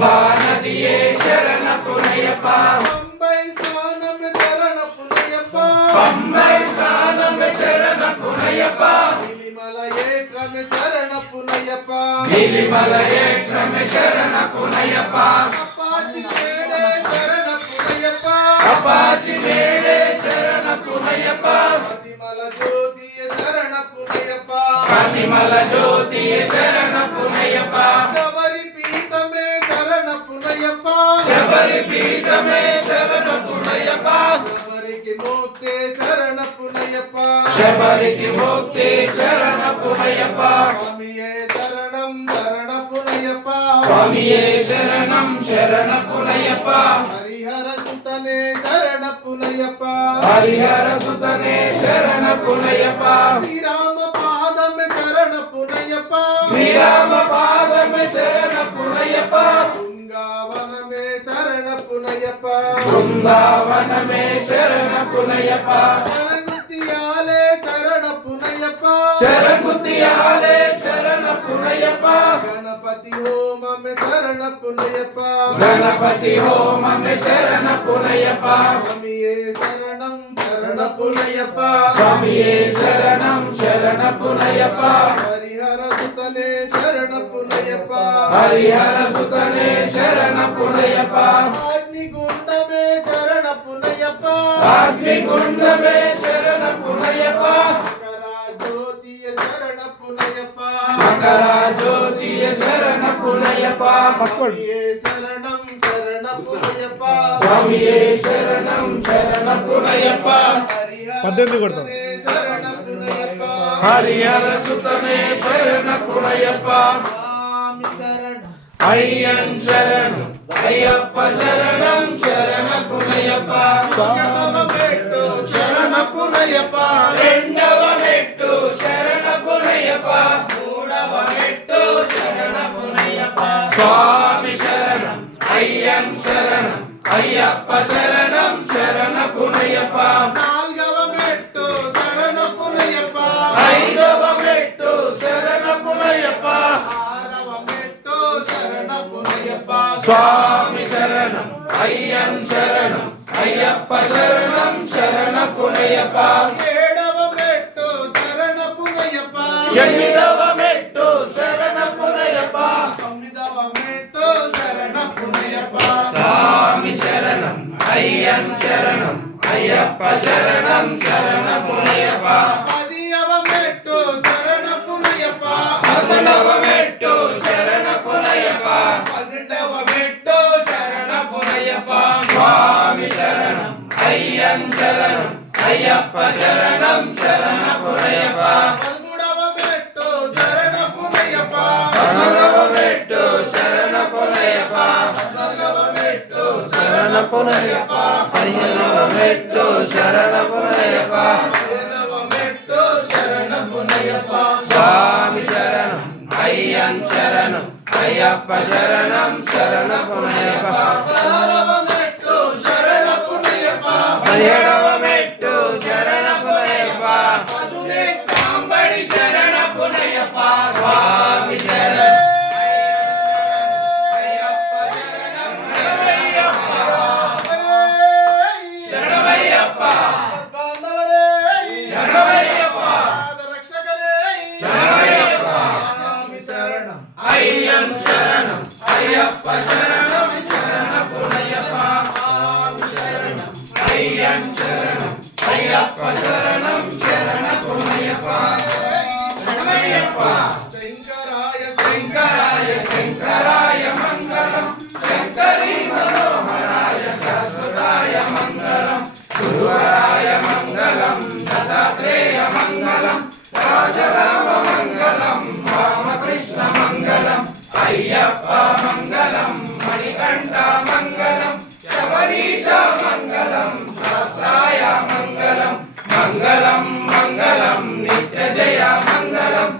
పంబా నదియే శరణపునయ్యప్ప పంబై స్నానమే శరణపునయ్యప్ప పంబై స్నానమే శరణపునయ్యప్ప నీలిమల ఏట్రమే శరణపునయ్యప్ప నీలిమల ఏట్రమే శరణపునయ్యప్ప అపాచి మేడే శరణపునయ్యప్ప అపాచి మేడే శరణపునయ్యప్ప మదిమల జ్యోతియ శరణపునయ్యప్ప కనిమల జ్యోతియ శరణపునయ్యప్ప శబరి పీఠమే శరణపునయ్యప్ప శబరి పీఠమే శరణపునయ్యప్ప శబరికి మోక్తే శరణపునయ్యప్ప శబరికి ముక్తి శరణపునయ్యప్ప స్వామియే శరణం శరణపునయ్యప్ప స్వామియే శరణం శరణపునయ్యప్ప హరిహర సుతనే శరణపునయ్యప్ప హరిహర సుతనే శరణపునయ్యప్ప శ్రీరామ పాదమే శరణపునయ్యప్ప శ్రీరామ పాదమే శరణపునయ్యప్ప బృందావనమే శరణపునయ్యప్ప బృందావనమే శరణపునయ్యప్ప శరణుతియాలే శరణపునయ్యప్ప శరణుతియాలే శరణపునయ్యప్ప గణపతి హోమమే శరణపునయ్యప్ప గణపతి హోమమే శరణపునయ్యప్ప స్వామియే శరణం శరణపునయ్యప్ప స్వామియే శరణం శరణపునయ్యప్ప హరిహర సుతనే శరణపునయ్యప్ప హరిహర సుతనే శరణపునయ్యప్ప అగ్నిగుండమే శరణపునయ్యప్ప అగ్నిగుండమే శరణపునయ్యప్ప జ్యోతియ శరణపునయ్యప్ప మకర జ్యోతియ శరణపునయ్యప్ప స్వామియే శరణం శరణపునయ్యప్ప స్వామియే శరణం శరణపునయ్యప్ప పద్దెనిమిది కొడతాం శరణపునయ్యప్ప హరిహర సుతనే శరణపునయ్యప్ప స్వామి శరణం అయ్యన్ శరణం అయ్యప్ప శరణం శరణపునయ్యప్ప మెట్టు శరణపునయ్యప్ప రెండవ మెట్టు శరణపునయ్యప్ప మూడవ మెట్టు శరణపునయ్యప్ప స్వామి శరణం అయ్యన్ శరణం అయ్యప్ప శరణం శరణపునయ్యప్ప నాల్గవ మెట్టు శరణపునయ్యప్ప ఐదవ మెట్టు శరణపునయ్యప్ప ఆరవ మెట్టు శరణపునయ్యప్ప స్వామి శరణం అయ్యన్ శరణం అయ్యప్ప శరణం శరణపునయ్యప్ప ఏడవ మెట్టు శరణపునయ్యప్ప ఎనిమిదవ మెట్టు శరణపునయ్యప్ప తొమ్మిదవ మెట్టు శరణపునయ్యప్ప స్వామి శరణం అయ్యన్ శరణం అయ్యప్ప శరణం శరణపునయ్యప్ప పదియవ మెట్టు శరణపునయ్యప్ప పదకొండవ మెట్టు శరణపునయ్యప్ప పన్నెండవ మెట్టు శరణపునయ్యప్ప స్వామి శరణం అయ్యన్ శరణం అయ్యప్ప శరణం శరణపునయ్యప్ప పదమూడవ మెట్టు శరణపునయ్యప్ప పదకొండవ మెట్టు శరణపునయ్యప్ప పద్నాలుగవ మెట్టు శరణపునయ్యప్ప పదిహేనవ మెట్టు శరణపునయ్యప్ప పదిహేనవ మెట్టు శరణపునయ్యప్ప స్వామి శరణం అయ్యన్ శరణం అయ్యప్ప శరణం శరణపునయ్యప్ప పదహారవ మెట్టు శరణపునయ్యప్ప పదిహేడవ మెట్టు శరణపునయ్యప్ప పదునే కాంబడి శరణపునయ్యప్ప స్వామి శరణం అయ్యప్ప శరణం శరణమయ్యప్ప బాంధవరే శరణమయ్యప్ప రక్షకరే శరణమయ్యప్ప స్వామి శరణం అయ్యన్ శరణం అయ్యప్ప శరణం శరణపునయ్యప్ప అయ్యన్ శరణం అయ్యప్ప శరణం శరణపునయ్యప్ప శరణమయ్యప్ప శంకరాయ శంకరాయ శంకరాయ మంగళం శంకరీ మనోహరాయ శాశ్వతాయ మంగళం గురువరాయ మంగళం దత్తాత్రేయ మంగళం రాజరామ మంగళం రామకృష్ణ మంగళం అయ్యప్ప మంగళం మణికంఠ మంగళం శబరీశ మంగళం శాస్త్రాయ మంగళం మంగళం